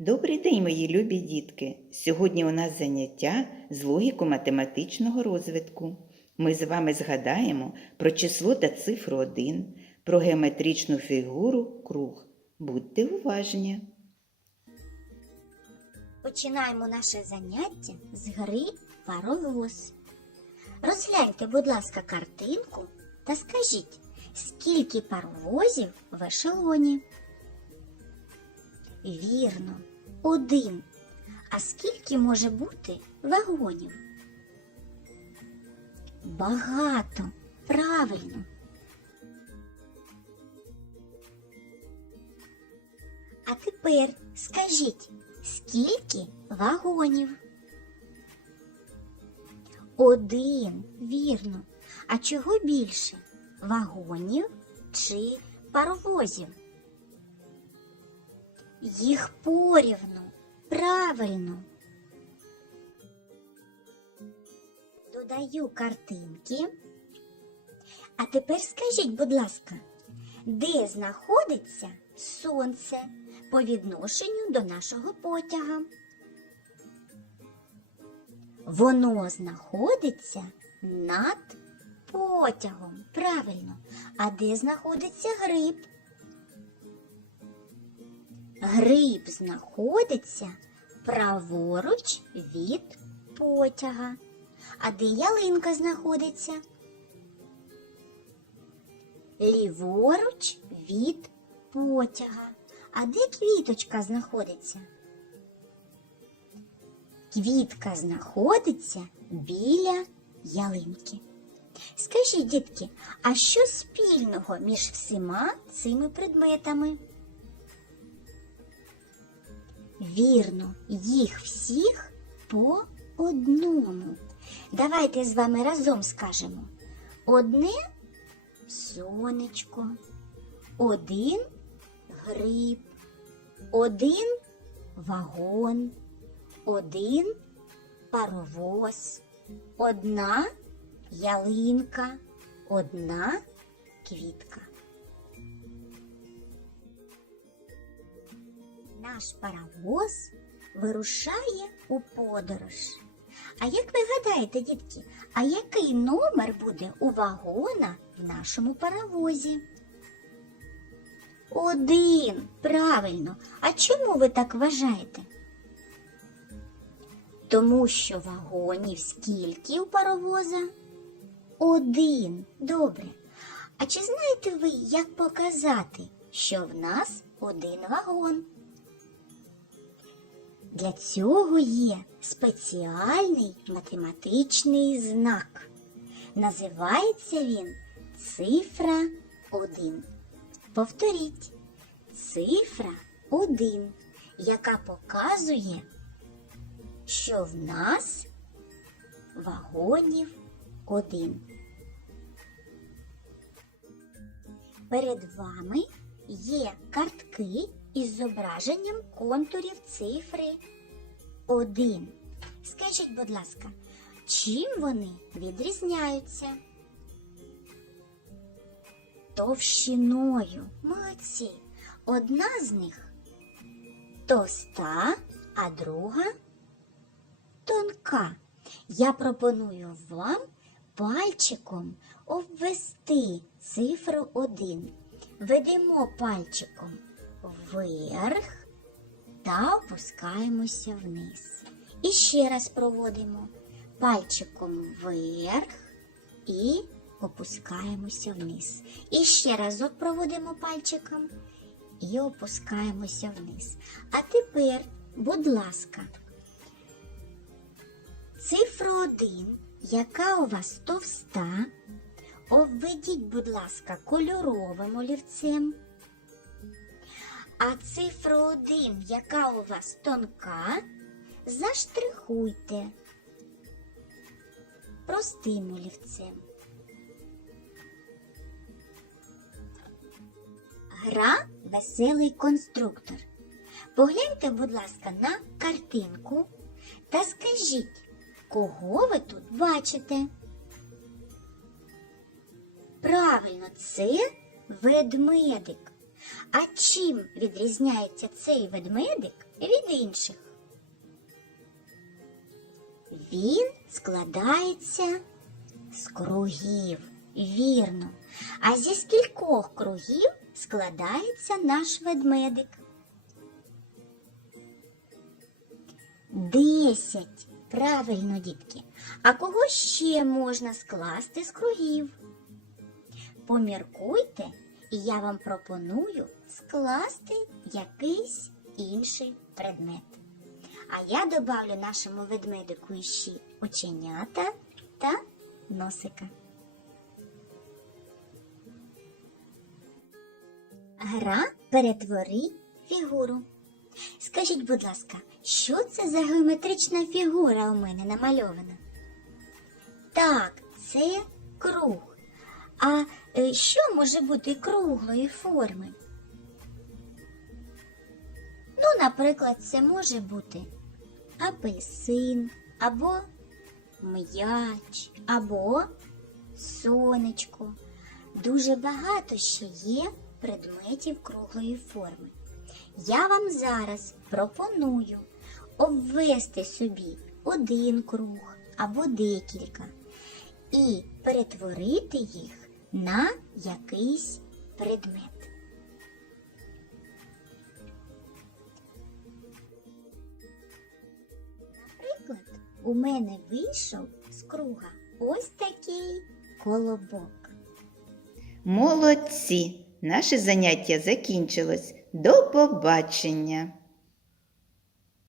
Добрий день, мої любі дітки! Сьогодні у нас заняття з логіко-математичного розвитку. Ми з вами згадаємо про число та цифру 1, про геометричну фігуру круг. Будьте уважні! Починаємо наше заняття з гри паровоз. Розгляньте, будь ласка, картинку та скажіть, скільки паровозів в ешелоні? Вірно, один. А скільки може бути вагонів? Багато. Правильно. А тепер скажіть, скільки вагонів? Один, вірно. А чого більше? Вагонів чи паровозів? Їх порівну. Правильно. Додаю картинки. А тепер скажіть, будь ласка, де знаходиться сонце по відношенню до нашого потяга? Воно знаходиться над потягом. Правильно. А де знаходиться гриб? Гриб знаходиться праворуч від потяга. А де ялинка знаходиться? Ліворуч від потяга. А де квіточка знаходиться? Квітка знаходиться біля ялинки. Скажіть, дітки, а що спільного між всіма цими предметами? Вірно, їх всіх по одному. Давайте з вами разом скажемо. Одне сонечко, один гриб, один вагон, один паровоз, одна ялинка, одна квітка. Наш паровоз вирушає у подорож. А як ви гадаєте, дітки, а який номер буде у вагона в нашому паровозі? Один. Правильно. А чому ви так вважаєте? Тому що вагонів скільки у паровоза? Один. Добре. А чи знаєте ви, як показати, що в нас один вагон? Для цього є спеціальний математичний знак. Називається він цифра 1. Повторіть, цифра 1, яка показує, що в нас вагонів 1. Перед вами є картки із зображенням контурів цифри 1. Скажіть, будь ласка, чим вони відрізняються? Товщиною. Молодці. Одна з них товста, а друга тонка. Я пропоную вам пальчиком обвести цифру 1. Ведемо пальчиком вверх та опускаємося вниз. І ще раз проводимо пальчиком вверх і опускаємося вниз. І ще разок проводимо пальчиком і опускаємося вниз. А тепер, будь ласка, цифру 1, яка у вас товста, обведіть, будь ласка, кольоровим олівцем. А цифру 1, яка у вас тонка, заштрихуйте простим олівцем. Гра веселий конструктор. Погляньте, будь ласка, на картинку та скажіть, кого ви тут бачите? Правильно, це ведмедик. А чим відрізняється цей ведмедик від інших? Він складається з кругів, вірно. А зі скількох кругів складається наш ведмедик? Десять. Правильно, дітки. А кого ще можна скласти з кругів? Поміркуйте, і я вам пропоную скласти якийсь інший предмет. А я добавлю нашому ведмедику іще оченята та носика. Гра перетвори фігуру. Скажіть, будь ласка, що це за геометрична фігура у мене намальована? Так, це круг. А е, що може бути круглої форми? Ну, наприклад, це може бути апельсин, або м'яч, або сонечко. Дуже багато ще є предметів круглої форми. Я вам зараз пропоную обвести собі один круг або декілька і перетворити їх на якийсь предмет. Наприклад, у мене вийшов з круга ось такий колобок. Молодці! Наше заняття закінчилось. До побачення!